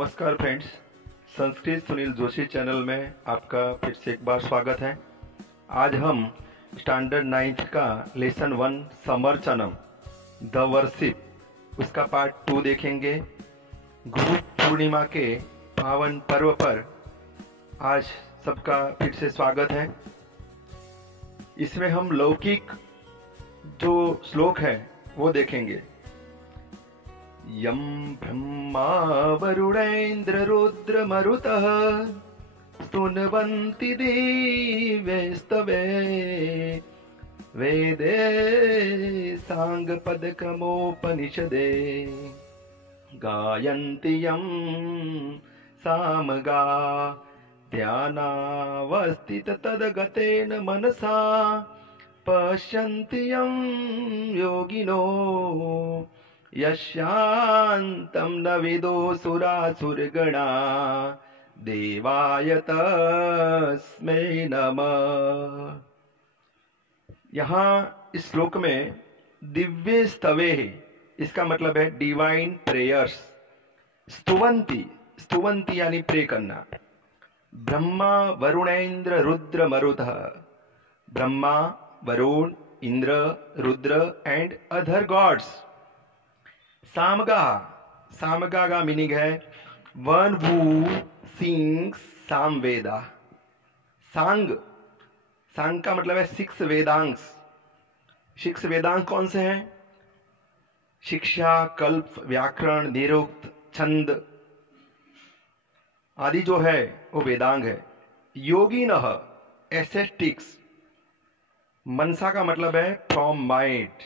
नमस्कार friends, Sanskrit Sunil Joshi channel में आपका फिर से एक बार स्वागत है। आज हम स्टैंडर्ड 9th का लेसन 1 समर्चनम द वर्शिप उसका पार्ट 2 देखेंगे। गुरु पूर्णिमा के पावन पर्व पर आज सबका फिर से स्वागत है। इसमें हम लौकिक जो श्लोक है वो देखेंगे। यं ब्रह्मा वरुणेन्द्र रुद्र मरुतः स्तुन्वन्ति दिव्यस्तवे वेदे सांगपदक्रमोपनिषदे गायन्ति यं सामगा ध्यानावस्थित तद्गतेन मनसा पश्यन्ति यं योगिनो यस्यान्तं न विदो सुरासुरगणा देवाय तस्मै नमः। यहाँ इस श्लोक में दिव्य स्तवे है, इसका मतलब है डिवाइन प्रेयर्स। स्तुवंती, स्तुवंती यानी प्रे करना। ब्रह्मा वरुणेन्द्र रुद्र मरुतः, Brahma, Varuna, Indra, Rudra and other gods. सामगा, सामगा का मीनिंग है वन हू सिंग्स सामवेदा। सांग, सांग का मतलब है 6 वेदांश। 6 वेदांश कौन से हैं? शिक्षा, कल्प, व्याकरण, निरुक्त, छंद आदि जो है वो वेदांग है। योगिनः, एसेटिक्स। मनसा का मतलब है from mind.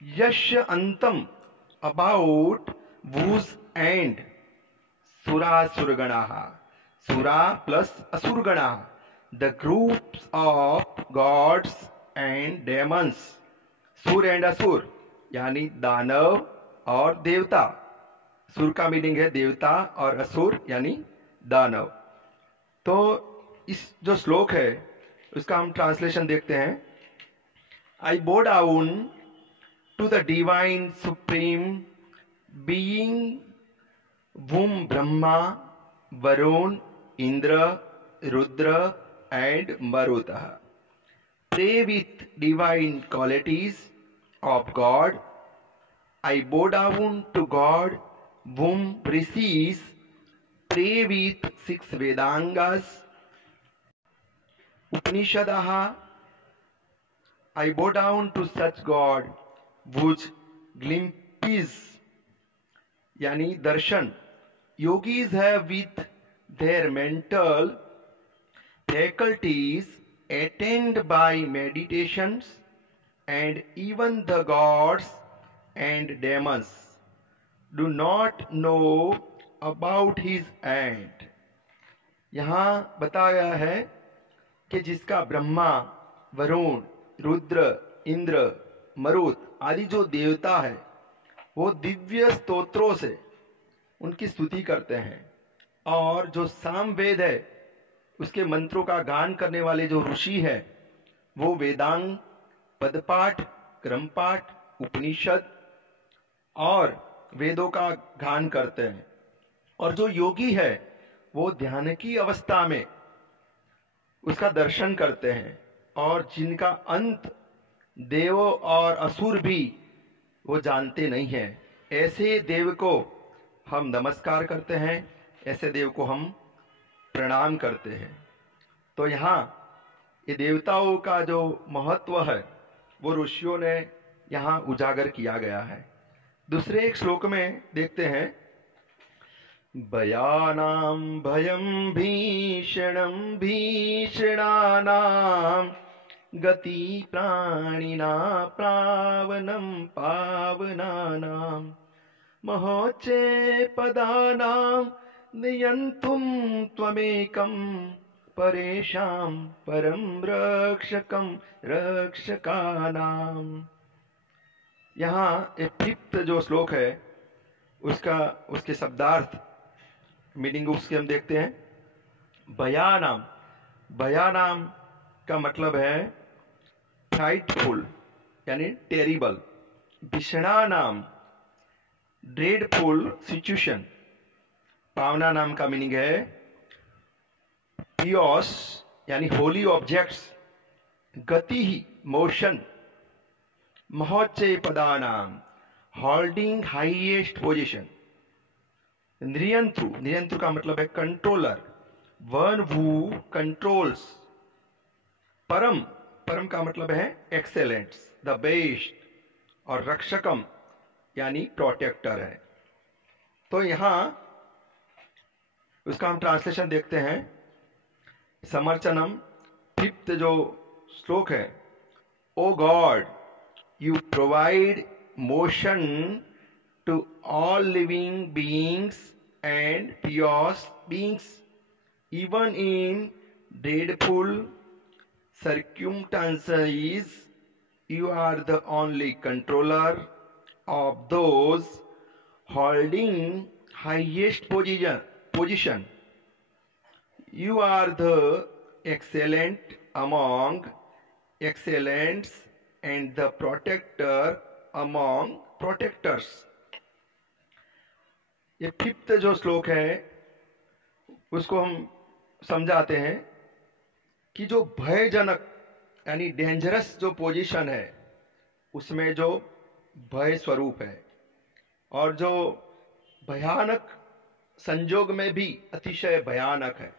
Yash अंतम, about whose end sura surganaha, sura plus asurganaha, the groups of gods and demons, sur and asur यानी दानव और देवता। सुर का मीनिंग है देवता और असुर यानी दानव। तो इस जो श्लोक है उसका हम ट्रांसलेशन देखते हैं। I bow down to the divine supreme being whom Brahma, Varun, Indra, Rudra and Maruta pray with divine qualities of God. I bow down to God whom rishis pray with 6 Vedangas, Upanishadaha. I bow down to such God whose glimpses यानी दर्शन yogis have with their mental faculties attained by meditations, and even the gods and demons do not know about his end। यहाँ बताया है कि जिसका ब्रह्मा, वरुण, रुद्र, इंद्र, मरुत आदि जो देवता है वो दिव्य स्तोत्रों से उनकी स्तुति करते हैं, और जो सामवेद है उसके मंत्रों का गान करने वाले जो ऋषि है वो वेदांग, पदपाठ, क्रमपाठ, उपनिषद और वेदों का गान करते हैं। और जो योगी है वो ध्यान की अवस्था में उसका दर्शन करते हैं, और जिनका अंत देव और असुर भी वो जानते नहीं हैं, ऐसे देव को हम नमस्कार करते हैं, ऐसे देव को हम प्रणाम करते हैं। तो यहाँ ये देवताओं का जो महत्व है वो ऋषियों ने यहाँ उजागर किया गया है। दूसरे एक श्लोक में देखते हैं। भयानां भयं भीषणं भीषणानां गति प्राणिना प्रावनं पावनानां महोच्चे पदानां नियन्तुं त्वमेकं परेषां परं रक्षकं रक्षकानां। यहाँ एक 5th जो श्लोक है उसके शब्दार्थ मीनिंग उसके हम देखते हैं। भयानाम, भयानाम का मतलब है फ्राइटफुल यानी टेरिबल। भीषणानाम ड्रेडफुल सिचुएशन, पावना नाम का मीनिंग है पियोस यानी होली ऑब्जेक्ट्स, गति ही मोशन, महोच्चय पदानाम होल्डिंग हाईएस्ट पोजीशन, नियंत्रु, नियंत्रु का मतलब है कंट्रोलर, वन हु कंट्रोल्स, परम, परम का मतलब है एक्सेलेंट्स, द बेस्ट, और रक्षकम यानी प्रोटेक्टर है। तो यहां उसका हम ट्रांसलेशन देखते हैं। समर्चनम फिफ्थ जो श्लोक है, O God you provide motion to all living beings and pious beings, even in dreadful circumstances you are the only controller of those holding highest position. You are the excellent among excellents and the protector among protectors. ये fifth जो श्लोक है उसको हम समझाते हैं कि जो भयजनक यानी डेंजरस जो पोजीशन है उसमें जो भय स्वरूप है, और जो भयानक संजोग में भी अतिशय भयानक है,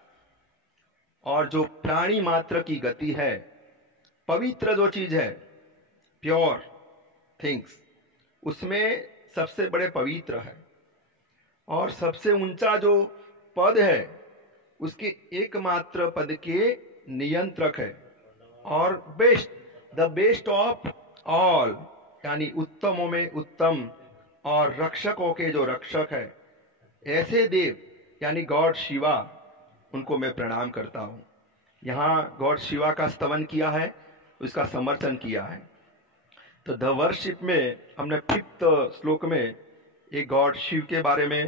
और जो प्राणी मात्र की गति है, पवित्र जो चीज है, प्योर थिंग्स, उसमें सबसे बड़े पवित्र है, और सबसे ऊंचा जो पद है उसके एकमात्र पद के नियंत्रक है, और best, the best of all यानी उत्तमों में उत्तम, और रक्षकों के जो रक्षक है, ऐसे देव यानी गॉड शिवा, उनको मैं प्रणाम करता हूं। यहां गॉड शिवा का स्तवन किया है, उसका समर्थन किया है। तो द वर्शिप में हमने फिफ्थ श्लोक में एक गॉड शिव के बारे में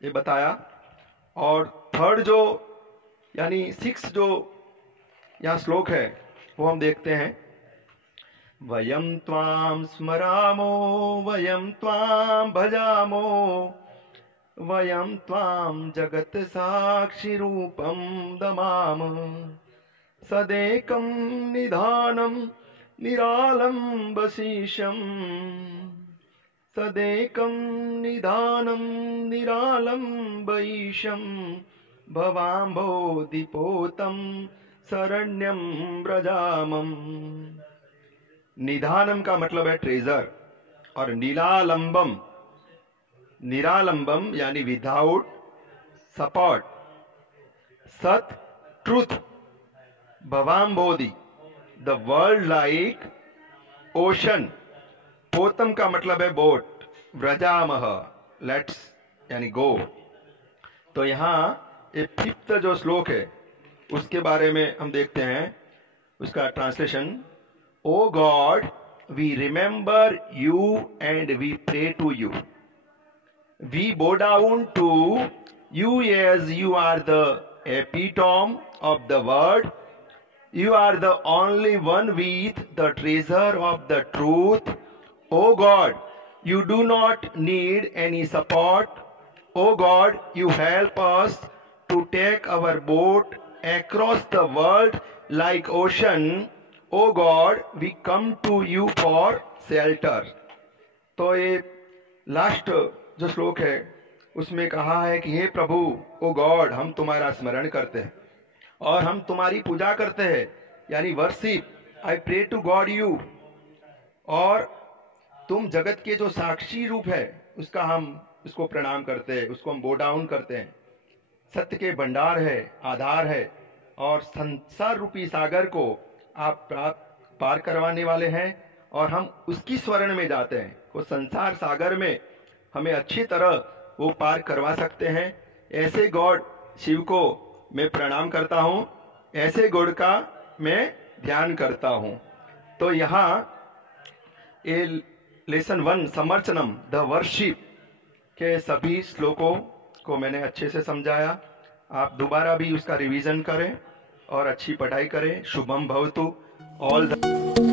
ये बताया, और थर्ड जो यानी सिक्स जो यहाँ श्लोक है वो हम देखते हैं। वयम त्वाम स्मरामो वयम त्वाम भजामो वयम त्वाम जगत साक्षी रूपम दमाम सदेकम निधानम निरालंब शीशम सदेकम निधानम निरालंब ईशम भवाम्भोधिपोतम शरण्यम व्रजामम। निधानम का मतलब है ट्रेजर, और नीलालंबम, निरालंबम यानी विदाउट सपोर्ट, सत ट्रूथ, भवाम्भोधि द वर्ल्ड लाइक ओशन, पोतम का मतलब है बोट, व्रजामह लेट्स यानी गो। तो यहां ये फिफ्थ जो श्लोक है उसके बारे में हम देखते हैं, उसका translation. O God we remember you and we pray to you, we bow down to you as you are the epitome of the word, you are the only one with the treasure of the truth. O God, you do not need any support. O God, you help us to take our boat across the world like ocean. O God, we come to you for shelter. तो ये last जो श्लोक है उसमें कहा है कि हे प्रभु, ओ God, हम तुम्हारा स्मरण करते हैं और हम तुम्हारी पूजा करते हैं, यानी worship, I pray to God you, और तुम जगत के जो साक्षी रूप है उसका हम उसको प्रणाम करते हैं, उसको हम बो डाउन करते हैं। सत्य के भंडार है, आधार है, और संसार रूपी सागर को आप पार करवाने वाले हैं, और हम उसकी स्वर्ण में जाते हैं। वो संसार सागर में हमें अच्छी तरह वो पार करवा सकते हैं। ऐसे गॉड शिव को मैं प्रणाम करता हूं, ऐसे गॉड का मैं ध्यान करता हूं। तो यहां ये लेसन 1 समर्चनम द वर्शिप के सभी श्लोकों को मैंने अच्छे से समझाया। आप दोबारा भी उसका रिवीजन करें और अच्छी पढ़ाई करें। शुभम भवतु। All the